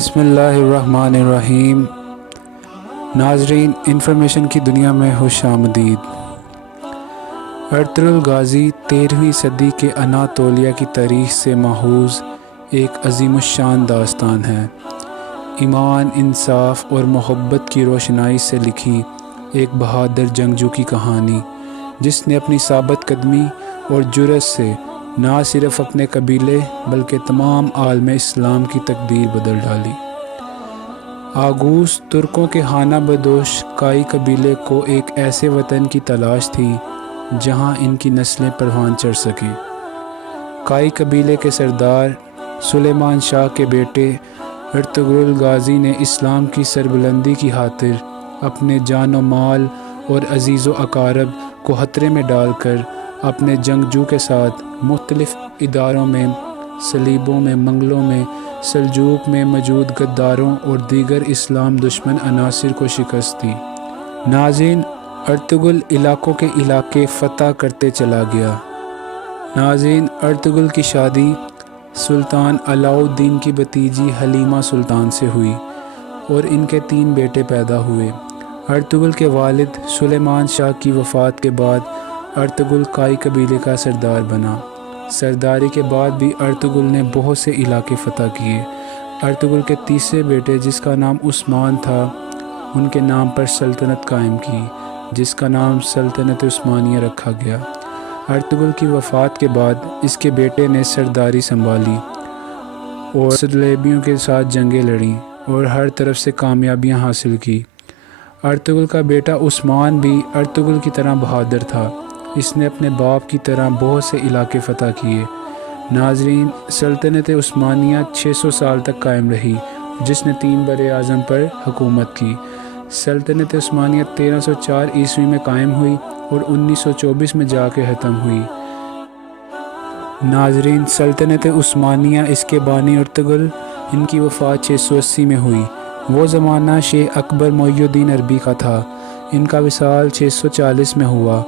بسم اللہ الرحمن الرحیم۔ ناظرین، انفارمیشن کی دنیا میں خوش آمدید۔ ارطغرل غازی 13ویں صدی کے اناطولیہ کی تاریخ سے ماخوذ ایک عظیم الشان داستان ہے۔ ایمان، انصاف اور محبت کی روشنائی سے لکھی ایک بہادر جنگجو کی کہانی، جس نے اپنی ثابت قدمی اور جرأت سے نہ صرف اپنے قبیلے بلکہ تمام عالم اسلام کی تقدیر بدل ڈالی۔ آغوز ترکوں کے خانہ بدوش کائی قبیلے کو ایک ایسے وطن کی تلاش تھی جہاں ان کی نسلیں پروان چڑھ سکیں۔ کائی قبیلے کے سردار سلیمان شاہ کے بیٹے ارطغرل غازی نے اسلام کی سربلندی کی خاطر اپنے جان و مال اور عزیز و اقارب کو خطرے میں ڈال کر اپنے جنگجو کے ساتھ مختلف اداروں میں، صلیبوں میں، منگلوں میں، سلجوق میں موجود غداروں اور دیگر اسلام دشمن عناصر کو شکست دی۔ ناظرین، ارطغرل علاقوں کے علاقے فتح کرتے چلا گیا۔ ناظرین، ارطغرل کی شادی سلطان علاء الدین کی بھتیجی حلیمہ سلطان سے ہوئی اور ان کے 3 بیٹے پیدا ہوئے۔ ارطغرل کے والد سلیمان شاہ کی وفات کے بعد ارطغرل کائی قبیلے کا سردار بنا۔ سرداری کے بعد بھی ارطغرل نے بہت سے علاقے فتح کیے۔ ارطغرل کے تیسرے بیٹے، جس کا نام عثمان تھا، ان کے نام پر سلطنت قائم کی، جس کا نام سلطنت عثمانیہ رکھا گیا۔ ارطغرل کی وفات کے بعد اس کے بیٹے نے سرداری سنبھالی اور صلیبیوں کے ساتھ جنگیں لڑیں اور ہر طرف سے کامیابیاں حاصل کی۔ ارطغرل کا بیٹا عثمان بھی ارطغرل کی طرح بہادر تھا۔ اس نے اپنے باپ کی طرح بہت سے علاقے فتح کیے۔ ناظرین، سلطنت عثمانیہ 600 سال تک قائم رہی، جس نے 3 براعظم پر حکومت کی۔ سلطنت عثمانیہ 1304 عیسوی میں قائم ہوئی اور 1924 میں جا کے ختم ہوئی۔ ناظرین، سلطنت عثمانیہ، اس کے بانی ارطغرل، ان کی وفات 680 میں ہوئی۔ وہ زمانہ شیخ اکبر محی الدین عربی کا تھا۔ ان کا وصال 640 میں ہوا۔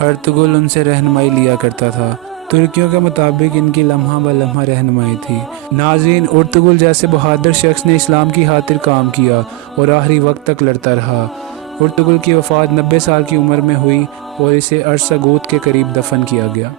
ارطغرل ان سے رہنمائی لیا کرتا تھا۔ ترکیوں کے مطابق ان کی لمحہ بلمحہ رہنمائی تھی۔ ناظرین، ارطغرل جیسے بہادر شخص نے اسلام کی خاطر کام کیا اور آخری وقت تک لڑتا رہا۔ ارطغرل کی وفات 90 سال کی عمر میں ہوئی اور اسے ارساگوت کے قریب دفن کیا گیا۔